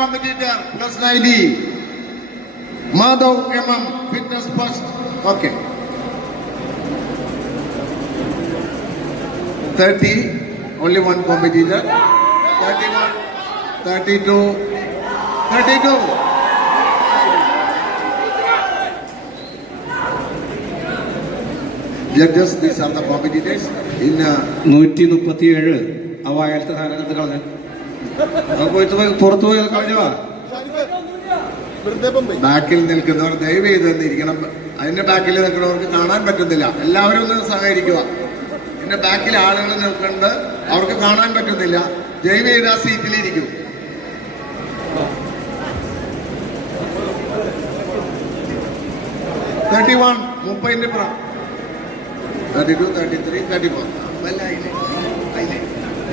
competitor plus 90. Madhav MM, fitness first. Okay. 30, only one competitor. 31, 32, 32. Judges, these are the competitors in 137 അവ അയാളത്തെ സ്ഥാനത്ത് കളഞ്ഞു പുറത്തു പോയി കളഞ്ഞു. ബാക്കിൽ നിൽക്കുന്നവർ ദയവ് ചെയ്ത് ഇരിക്കണം. അതിന്റെ ബാക്കിൽ നിൽക്കുന്നവർക്ക് കാണാൻ പറ്റുന്നില്ല. എല്ലാവരും ഒന്ന് സഹകരിക്കുക. എന്റെ ബാക്കിൽ ആളുകൾ നിൽക്കുന്നുണ്ട്, അവർക്ക് കാണാൻ പറ്റുന്നില്ല. ദയവ് ചെയ്ത് ആ സീറ്റിലിരിക്കും. *31 30 പുറം 32, 33, 34.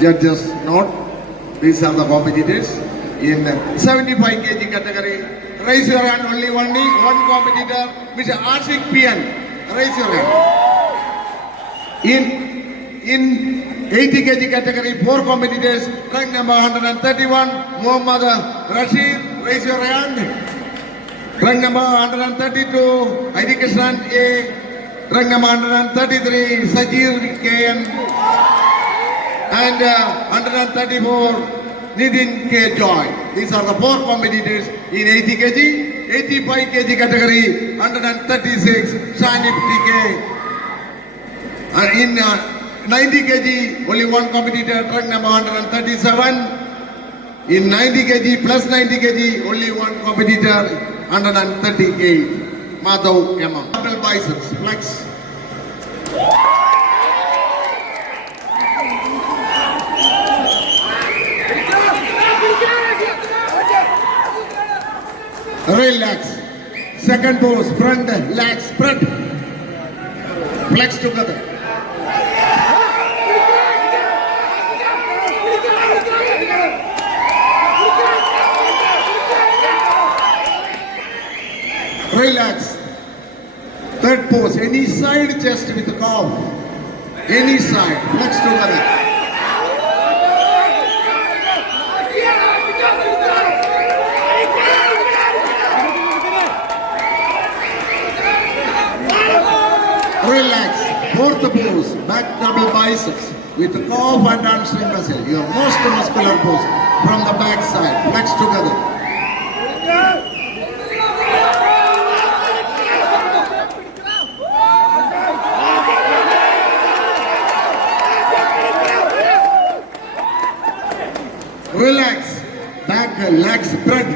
Judges note, these are the competitors in 75 kg category. Raise your hand, only one competitor, Mr. Ashik PN. Raise your hand. In 80 kg category, 4 competitors. Rank number 131, Muhammad Rashid. Raise your hand. Rank number 132, Heidi Krishnan A. Rank number 133, Sajir KN. And 134, Nitin K. Joy. These are the 4 competitors in 80 kg, 85 kg category, 136, Shanip TK. And in 90 kg, only one competitor, rank number 137. In 90 kg plus 90 kg, only one competitor, 138, Madhav Kemam. Double biceps, flex. Relax. Second pose, front leg spread. Flex together. Relax. Third pose, any side chest with the calf. Any side, flex together. Relax. Fourth pose, back double biceps with the calf and hamstring muscle. Your most muscular pose from the back side. Flex together. Relax. Back leg spread.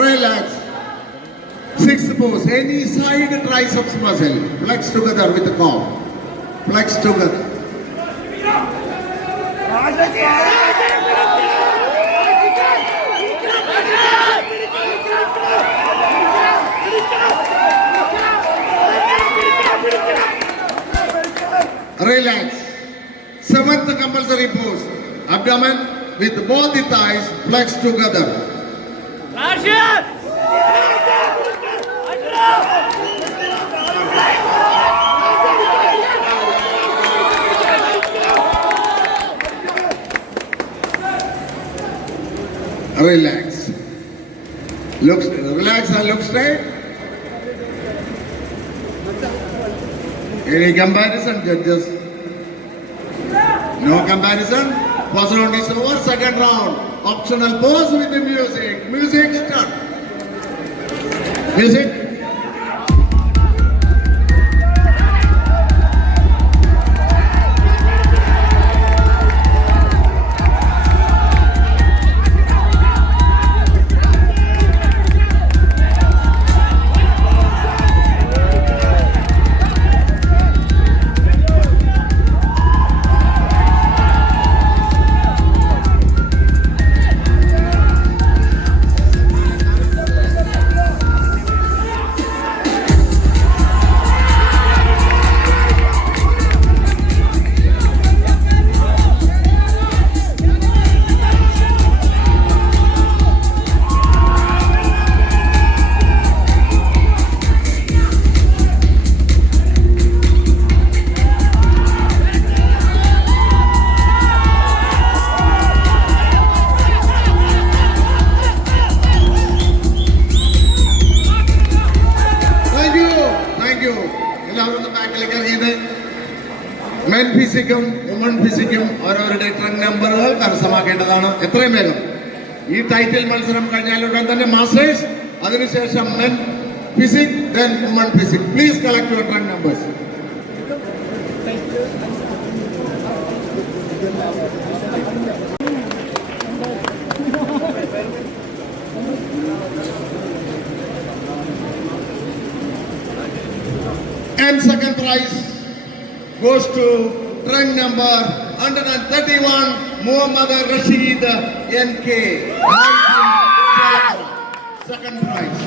Relax. Sixth pose, any side triceps muscle. Flex together with the calf. Flex together. Relax. Seventh compulsory pose, abdomen with both the thighs flex together. Relax. Relax and look straight. Any comparison, judges? No comparison. First round is over. Second round, optional pose with the music. Music start. Music. Men ഫിസിക്കും woman ഫിസിക്കും ഓരോരുടെ trunk നമ്പറുകൾ കരസ്ഥമാക്കേണ്ടതാണ് എത്രയും വേഗം. ഈ title മത്സരം കഴിഞ്ഞാലുടൻ തന്നെ മാസ്റ്റേഴ്സ്, അതിനുശേഷം men physique, then woman physique. Please collect your trunk numbers. And second prize goes to trunk number 131, Muhammad Rashid NK. Second prize.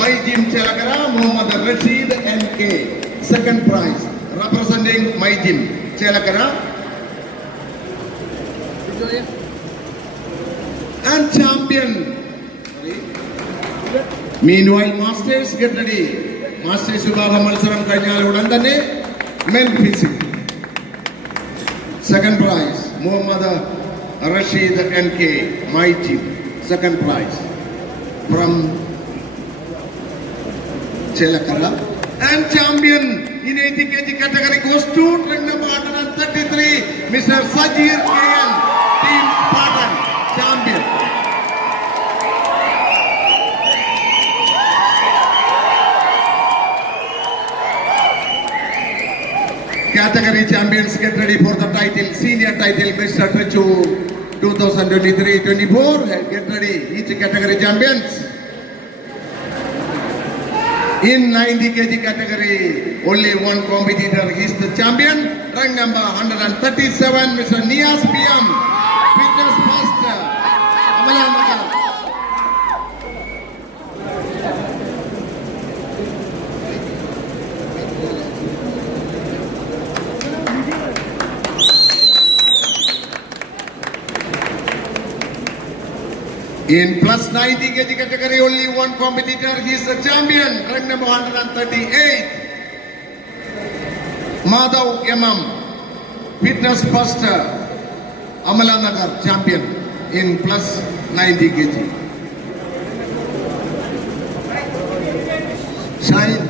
My Gym Chalakara, Muhammad Rashid NK. Second prize. Representing My Gym Chalakara. And champion. Meanwhile, masters get ready. Masters വിഭാഗം മത്സരം കഴിഞ്ഞാൽ ഉടൻ തന്നെ men physique. Second prize Muhammad Rashid NK, my team. Second prize from Chelakkara. And champion in 80 kg category goes to trunk number 133, Mr. Sajir KN, Team Spartan, champion. Category champions get ready for the title, senior title, Mr. Trichu 2023-24. Get ready, each category champions. In 90 kg category, only one competitor is the champion. Rank number 137, Mr. Nias PM, fitness master, Amalanagar. In plus 90 kg category, only one competitor. He is the champion. Rank number 138. Madhav MM, fitness master, Amalanagar, champion in plus 90 kg. Shine.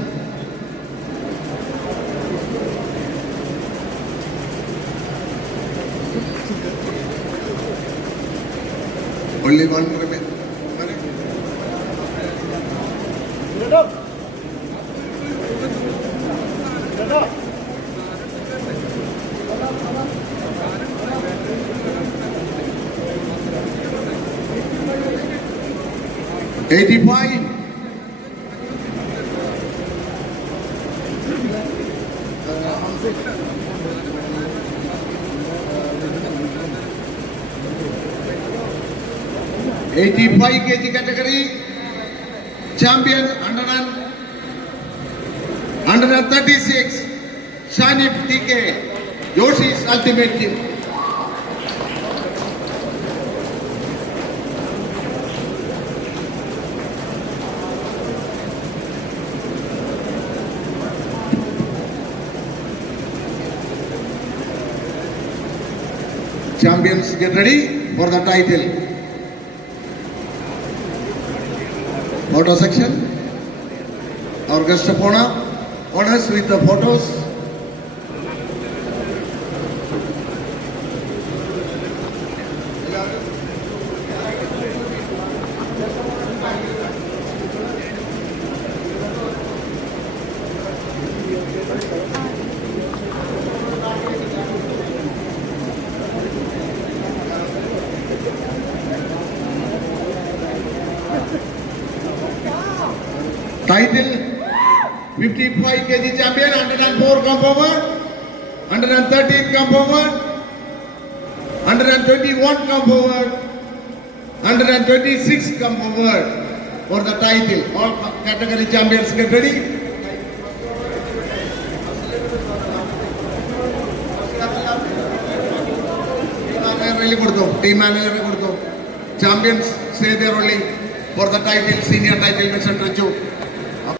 Only one remain. 85. '85 kg category, champion 136, Shanif TK, Yoshi's Ultimate Team. Champions get ready for the title. Photo section. Our guest of honors with the photos. Title 55 kg champion, 104 come forward, 113 come forward, 121 come forward, 126 come forward for the title. All category champions get ready. Team manager, champions stay there only for the title, senior title, Mr. Trichu.